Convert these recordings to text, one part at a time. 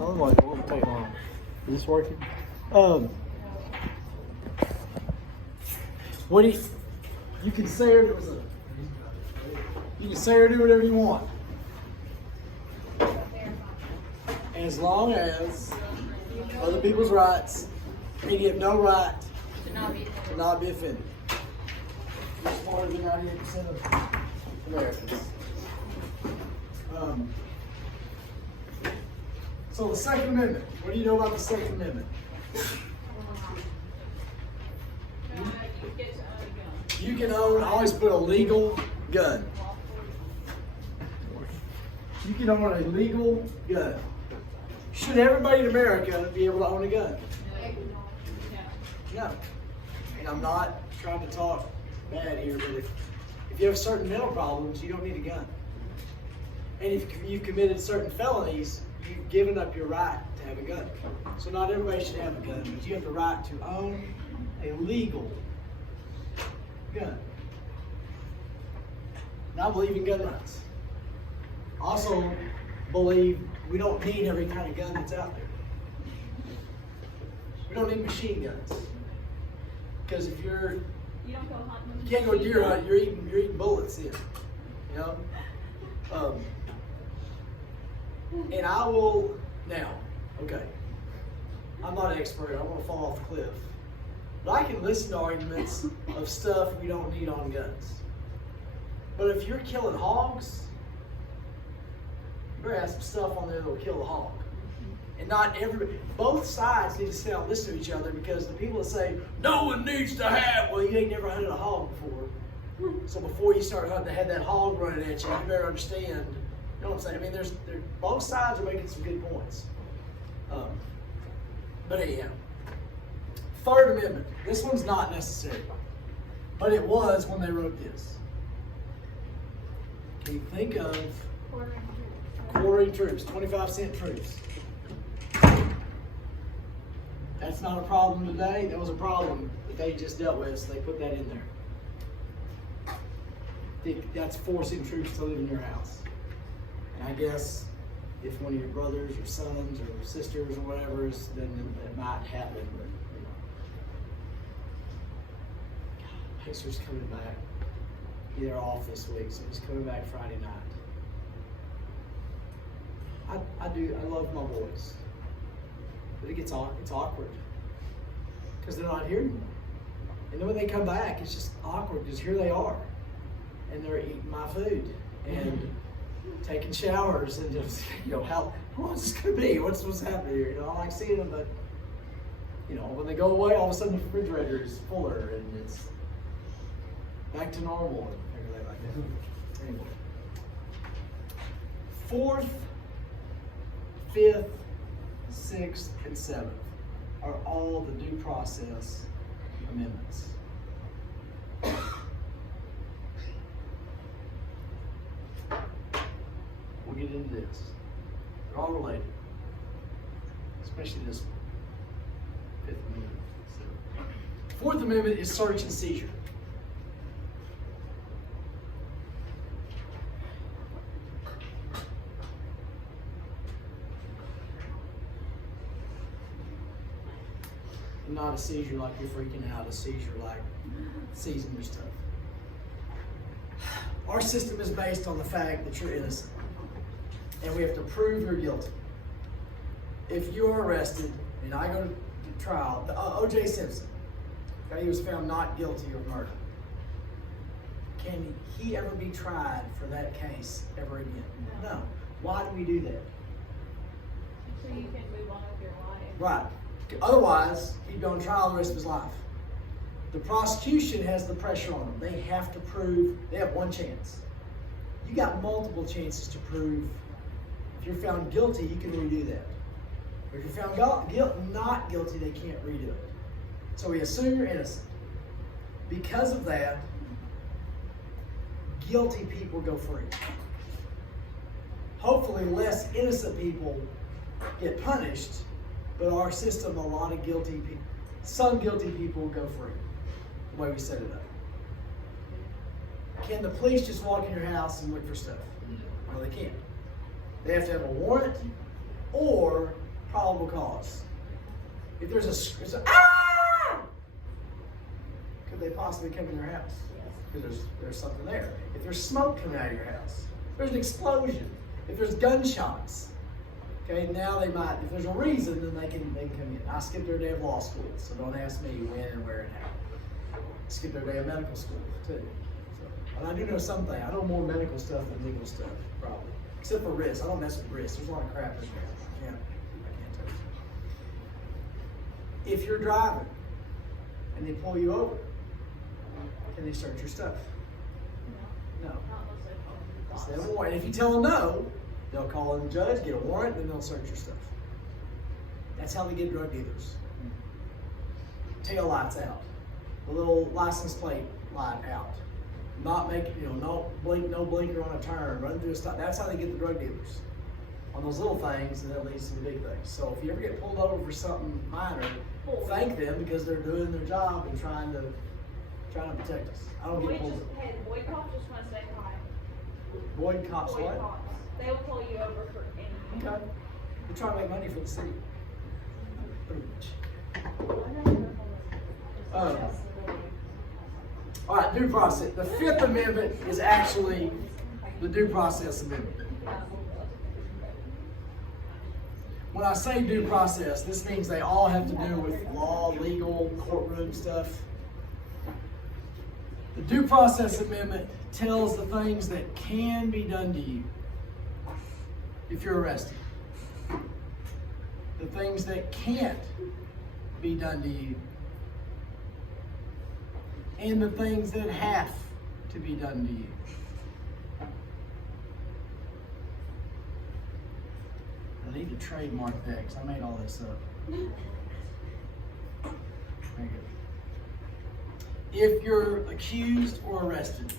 I'm like, it won't take long. Is this working? What do you can say or do you can say or do whatever you want, as long as other people's rights, and you have no right to not be offended. It's more than 98% of Americans. So the Second Amendment. What do you know about the Second Amendment? You can own, I always put a legal gun. You can own a legal gun. Should everybody in America be able to own a gun? No. And I'm not trying to talk bad here, but if you have certain mental problems, you don't need a gun. And if you've committed certain felonies, you've given up your right to have a gun. So not everybody should have a gun, but you have the right to own a legal gun. Now I believe in gun rights. Also believe we don't need every kind of gun that's out there. We don't need machine guns. Because if you can't go deer hunt, you're eating bullets in. You know? And I will now, okay. I'm not an expert, I want to fall off the cliff. But I can listen to arguments of stuff we don't need on guns. But if you're killing hogs, you better have some stuff on there that will kill the hog. And not everybody, both sides need to sit down and listen to each other, because the people that say, no one needs to have, well, you ain't never hunted a hog before. So before you start hunting to have that hog running at you, you better understand, you know what I'm saying? I mean, both sides are making some good points. But anyhow, Third Amendment. This one's not necessary, but it was when they wrote this. Can you think of quartering troops, 25-cent troops? That's not a problem today. That was a problem that they just dealt with, so they put that in there. That's forcing troops to live in your house. And I guess if one of your brothers or sons or sisters or whatever, then it might happen. But you know, Pacer's coming back. They're off this week, so he's coming back Friday night. I love my boys, but it's awkward because they're not here anymore. And then when they come back, it's just awkward because here they are, and they're eating my food and taking showers and just, you know, what's this gonna be? What's happening here? You know, I like seeing them, but you know, when they go away, all of a sudden the refrigerator is fuller and it's back to normal and everything like that. Anyway, 4th, 5th, 6th, and 7th are all the due process amendments. We'll get into this. They're all related, especially this one, 5th Amendment. So, 4th Amendment is search and seizure. Not a seizure like you're freaking out, a seizure like seizing your stuff. Our system is based on the fact that you're innocent, and we have to prove you're guilty. If you're arrested, and I go to trial, O.J. Simpson, he was found not guilty of murder. Can he ever be tried for that case ever again? No. Why do we do that? So you can move on with your life. Right. Otherwise, he'd go on trial the rest of his life. The prosecution has the pressure on them. They have to prove, they have one chance. You got multiple chances to prove. If you're found guilty, you can redo that. But if you're found not guilty, they can't redo it. So we assume you're innocent. Because of that, guilty people go free. Hopefully less innocent people get punished, but our system, a lot of guilty people, some guilty people go free, the way we set it up. Can the police just walk in your house and look for stuff? No, they can't. They have to have a warrant, or probable cause. If there's ah! Could they possibly come in your house? Because there's something there. If there's smoke coming out of your house, if there's an explosion, if there's gunshots, okay, now they might, if there's a reason, then they can come in. I skipped their day of law school, so don't ask me when and where and how. I skipped their day of medical school, too. So, and I do know something. I know more medical stuff than legal stuff, probably. Except for risks. I don't mess with risks. There's a lot of crap in there. I can't tell you. If you're driving and they pull you over, can they search your stuff? No. Not unless they call the So they cops. have a warrant. If you tell them no, they'll call in the judge, get a warrant, and they'll search your stuff. That's how they get drug dealers. Tail lights out. The little license plate light out. Not make, no blinker on a turn, run through a stop. That's how they get the drug dealers. On those little things, and that leads to the big things. So if you ever get pulled over for something minor, thank them because they're doing their job and trying to protect us. I don't get pulled over. Hey, the Boyd cops just want to say hi. Boyd cops Boyd what? cops. They will pull you over for anything. Okay. They're trying to make money for the city. Pretty much. All right, due process. The Fifth Amendment is actually the Due Process Amendment. When I say due process, this means they all have to do with law, legal, courtroom stuff. The Due Process Amendment tells the things that can be done to you if you're arrested. The things that can't be done to you. And the things that have to be done to you. I need to trademark that because I made all this up. Very good. If you're accused or arrested,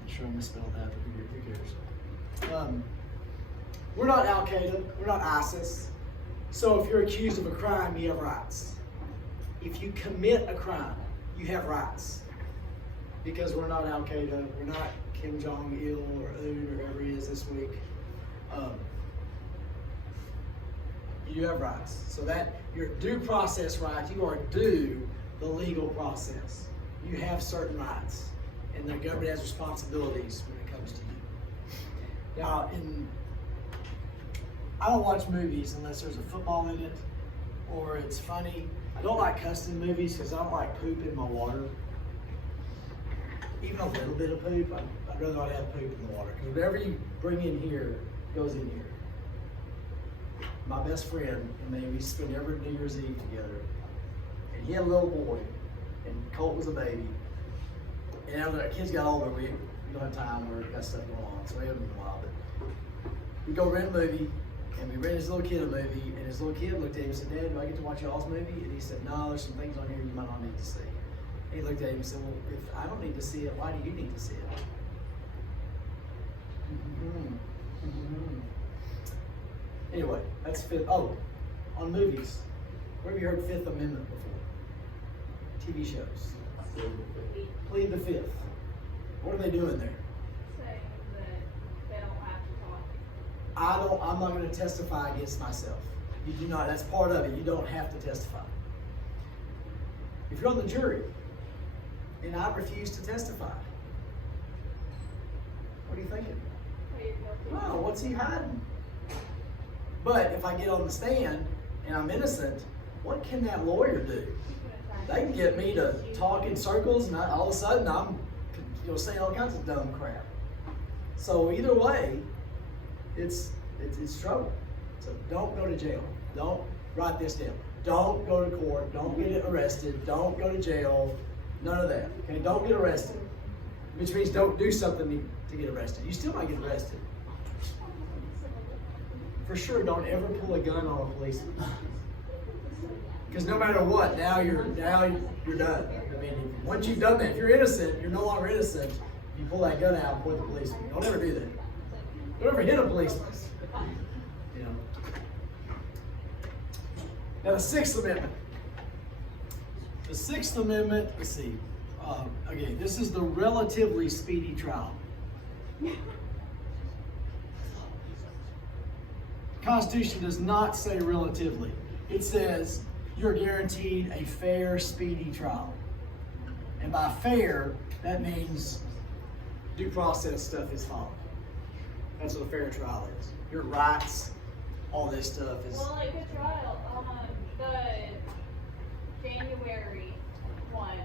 I'm sure I misspelled that, but who cares? We're not Al Qaeda, we're not ISIS. So if you're accused of a crime, you have rights. If you commit a crime, you have rights. Because we're not Al Qaeda, we're not Kim Jong-il or Un or whoever he is this week. You have rights. So that your due process rights, you are due the legal process. You have certain rights. And the government has responsibilities when it comes to you. Now, I don't watch movies unless there's a football in it or it's funny. I don't like custom movies because I don't like poop in my water. Even a little bit of poop, I'd rather not have poop in the water. Because whatever you bring in here goes in here. My best friend and me, we spent every New Year's Eve together. And he had a little boy, and Colt was a baby. And as the kids got older, we don't have time, we've got stuff going on, so we haven't been a while. But we go rent a movie. And we rented his little kid a movie, and his little kid looked at him and said, "Dad, do I get to watch y'all's movie?" And he said, "No, there's some things on here you might not need to see." And he looked at him and said, "Well, if I don't need to see it, why do you need to see it?" Anyway, that's fifth. Oh, on movies. Where have you heard Fifth Amendment before? TV shows. Plead the Fifth. What are they doing there? Saying that they don't have to talk. I'm not going to testify against myself. You do not, that's part of it. You don't have to testify. If you're on the jury and I refuse to testify, what are you thinking? Oh, what's he hiding? But if I get on the stand and I'm innocent, what can that lawyer do? They can get me to talk in circles and all of a sudden I'm saying all kinds of dumb crap. So either way, it's trouble. So don't go to jail. Don't write this down. Don't go to court. Don't get arrested. Don't go to jail. None of that. Okay? Don't get arrested. Which means don't do something to get arrested. You still might get arrested. For sure, don't ever pull a gun on a policeman. Because no matter what, now you're done. I mean, once you've done that, if you're innocent, you're no longer innocent. You pull that gun out and point the policeman. Don't ever do that. Don't ever hit a policeman. You know. Now the Sixth Amendment. The Sixth Amendment. Let's see. Again, this is the relatively speedy trial. Constitution does not say relatively. It says you're guaranteed a fair, speedy trial. And by fair, that means due process stuff is followed. That's what a fair trial is. Your rights, all this stuff is. Well, like a trial, the January one,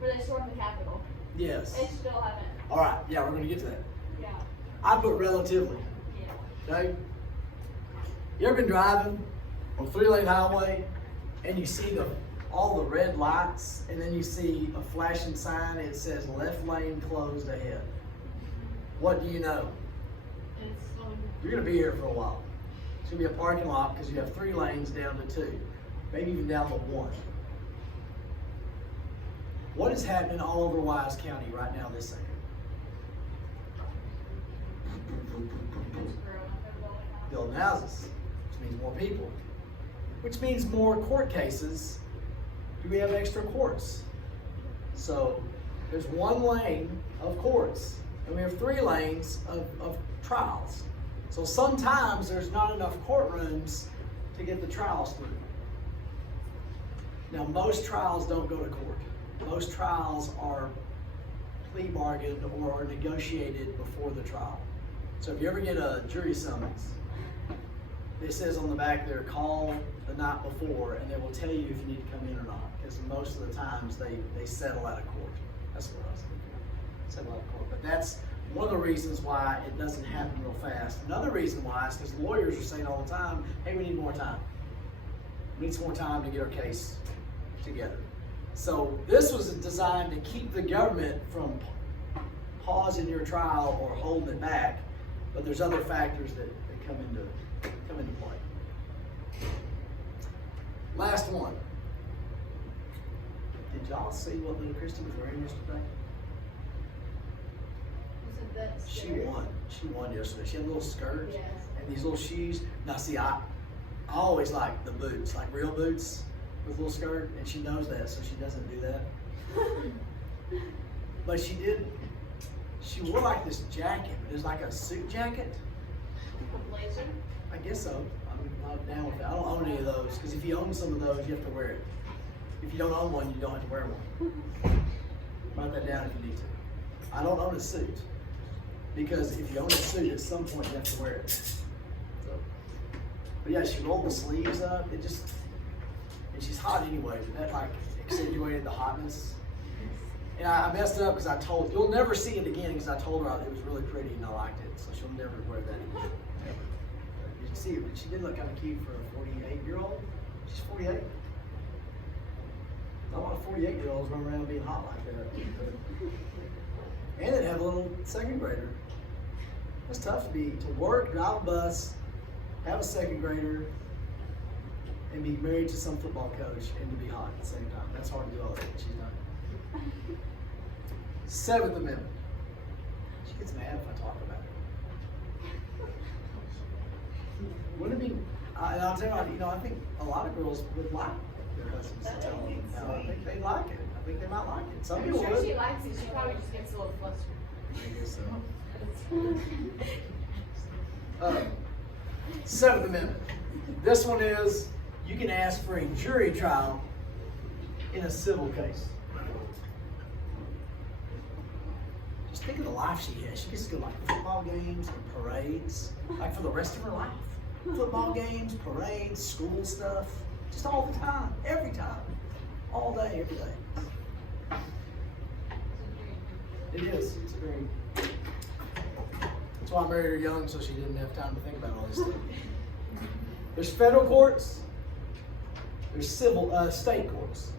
where they stormed the Capitol. Yes. They still haven't. All right. Yeah, we're going to get to that. Yeah. I put relatively. Yeah. Okay? You ever been driving on a 3-lane highway and you see all the red lights and then you see a flashing sign that says left lane closed ahead? What do you know? You're going to be here for a while. It's going to be a parking lot because you have 3 lanes down to 2, maybe even down to 1. What is happening all over Wise County right now this second? Building houses, which means more people, which means more court cases. Do we have extra courts? So there's 1 lane of courts, and we have 3 lanes of trials. So sometimes there's not enough courtrooms to get the trials through. Now, most trials don't go to court. Most trials are plea bargained or are negotiated before the trial. So if you ever get a jury summons, it says on the back there, call the night before, and they will tell you if you need to come in or not. Because most of the times they settle out of court. That's what I was thinking. Settle out of court. But that's one of the reasons why it doesn't happen real fast. Another reason why is because lawyers are saying all the time, hey, we need more time. We need some more time to get our case together. So this was designed to keep the government from pausing your trial or holding it back. But there's other factors that come into play. Last one. Did y'all see what little Christy was wearing yesterday? She won. She won yesterday. She had a little skirt and these little shoes. Now see, I always like the boots, like real boots with a little skirt, and she knows that, so she doesn't do that. But she did. She wore like this jacket. It was like a suit jacket. A blazer? I guess so. I'm down with that. I don't own any of those because if you own some of those, you have to wear it. If you don't own one, you don't have to wear one. Write that down if you need to. I don't own a suit because if you own a suit, at some point you have to wear it. So, but yeah, she rolled the sleeves up. And she's hot anyway. But that like accentuated the hotness. And I messed it up because you'll never see it again because I told her it was really pretty and I liked it. So she'll never wear that again. Ever. Did you see it? She did look kind of cute for a 48-year-old. She's 48. Not a lot of 48-year-olds run around being hot like that. And then have a little second grader. It's tough to work, drive a bus, have a second grader, and be married to some football coach and to be hot at the same time. That's hard to do all that. She's done. 7th Amendment. She gets mad if I talk about it. Wouldn't it be? And I'll tell you, I think a lot of girls would like their husbands to tell them. I think they like it. I think they might like it. Some people would. She likes it. She probably just gets a little flustered. I guess so. 7th Amendment. This one is you can ask for a jury trial in a civil case. Just think of the life she has. She gets to go like football games and parades, like for the rest of her life. Football games, parades, school stuff, just all the time, every time, all day, every day. It is. It's a dream. That's why I married her young, so she didn't have time to think about all this stuff. There's federal courts. There's state courts.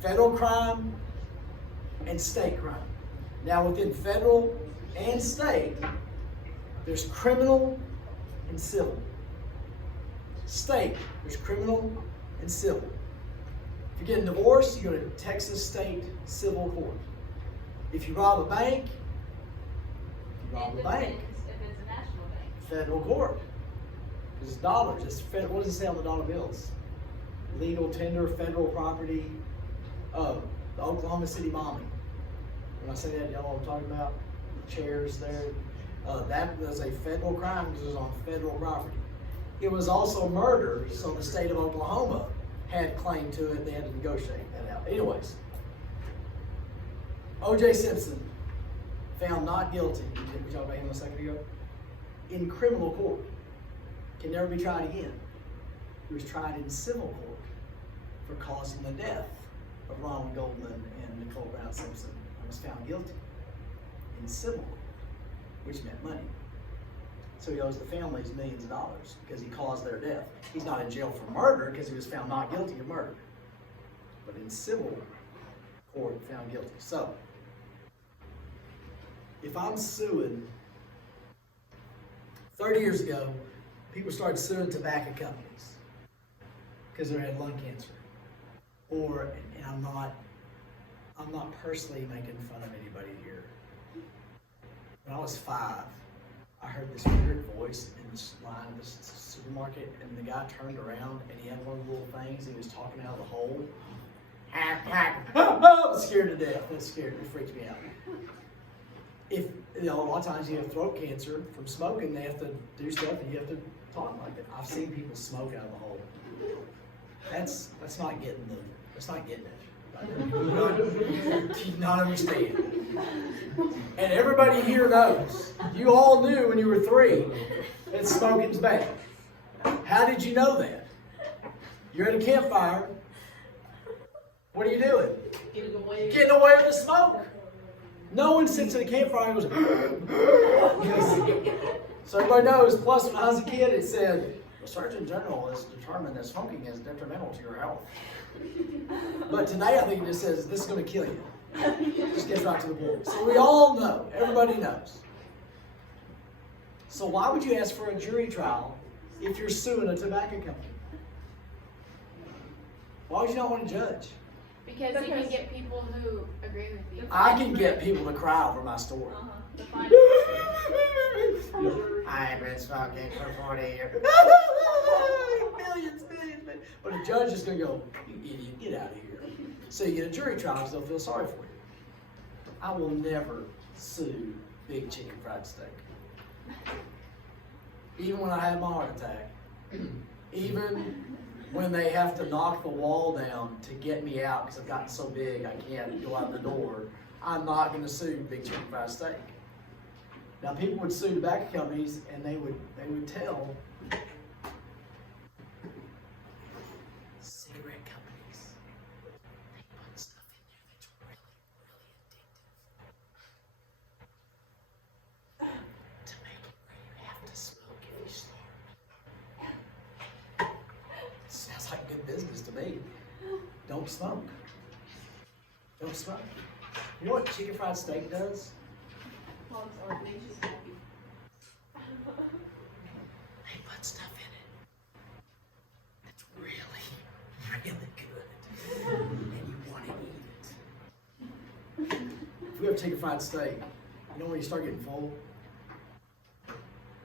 Federal crime and state crime. Now within federal and state, there's criminal and civil. State, there's criminal and civil. If you're getting divorced, you go to Texas State Civil Court. If you rob a bank, If it's a national bank. Federal court. Because it's dollars. What does it say on the dollar bills? Legal tender, federal property. The Oklahoma City bombing. When I say that, y'all know what I'm talking about? Chairs there. That was a federal crime because it was on federal property. It was also murder, so the state of Oklahoma had claim to it. They had to negotiate that out. Anyways, O.J. Simpson found not guilty. We talked about him a second ago. In criminal court, can never be tried again. He was tried in civil court for causing the death of Ronald Goldman and Nicole Brown Simpson, and was found guilty in civil court, which meant money. So he owes the families millions of dollars because he caused their death. He's not in jail for murder because he was found not guilty of murder, but in civil court found guilty. So if I'm suing, 30 years ago, people started suing tobacco companies because they had lung cancer. And I'm not personally making fun of anybody here. When I was 5, I heard this weird voice in this line of this supermarket, and the guy turned around and he had one of the little things. He was talking out of the hole. I was scared to death. It freaked me out. A lot of times you have throat cancer from smoking, they have to do stuff and you have to talk like that. I've seen people smoke out of the hole. That's not getting it. You not understand. And everybody here knows. You all knew when you were 3 that smoking's bad. How did you know that? You're at a campfire. What are you doing? Getting away with the smoke. No one sits at a campfire and goes, so everybody knows. Plus, when I was a kid, it said, the Surgeon General has determined that smoking is detrimental to your health. But today, I think it just says, this is going to kill you. Just gets right to the point. So we all know. Everybody knows. So why would you ask for a jury trial if you're suing a tobacco company? Why would you not want to judge? Because you can get people who agree with you. I can get people to cry over my story. I've been smoking for 40 years. Millions. But a judge is going to go, you idiot, get out of here. So you get a jury trial because they'll feel sorry for you. I will never sue Big Chicken Fried Steak. Even when I had my heart attack. Even when they have to knock the wall down to get me out because I've gotten so big I can't go out the door, I'm not going to sue Big Chicken Fried Steak. Now people would sue tobacco companies and they would tell cigarette companies they put stuff in there that's really, really addictive to make it where you have to smoke if you start. Sounds like good business to me. Don't smoke. Don't smoke. You know what chicken fried steak does? They put stuff in it that's really, really good. And you want to eat it. If we have chicken fried steak, you know when you start getting full?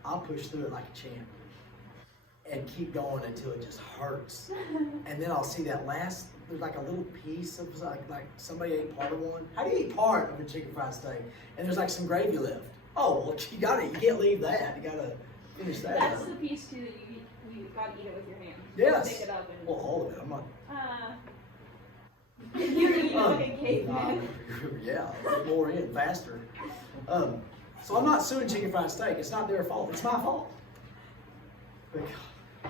I'll push through it like a champ. And keep going until it just hurts. And then I'll see that last, there's like a little piece of, like somebody ate part of one. How do you eat part of a chicken fried steak? And there's like some gravy left. Oh, well, you can't leave that. You gotta finish that. That's the piece too that you gotta eat it with your hands. Yes. Pick it up and Well, all of it. I'm not. You're eating like a caveman. Yeah, get more in faster. So I'm not suing chicken fried steak. It's not their fault. It's my fault.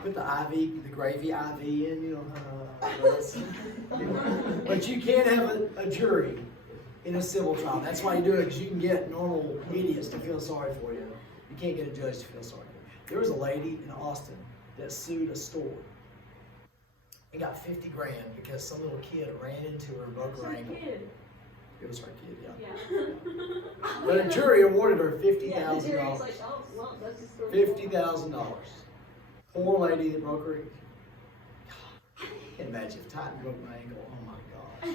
Put the IV, the gravy IV in, you know. But you can't have a jury in a civil trial. That's why you do it, because you can get normal idiots to feel sorry for you. You can't get a judge to feel sorry for you. There was a lady in Austin that sued a store and got 50 grand because some little kid ran into her and broke her ankle. It was her kid, yeah. But a jury awarded her $50,000. Yeah, like, oh, well, that's just $50,000. Poor lady that broke her ankle. I can't imagine if Titan broke my ankle. Oh my gosh.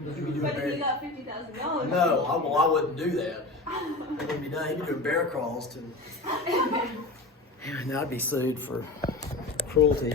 But if you got $50,000. No, I wouldn't do that. That wouldn't be done. He'd be doing bear crawls to. And I'd be sued for cruelty.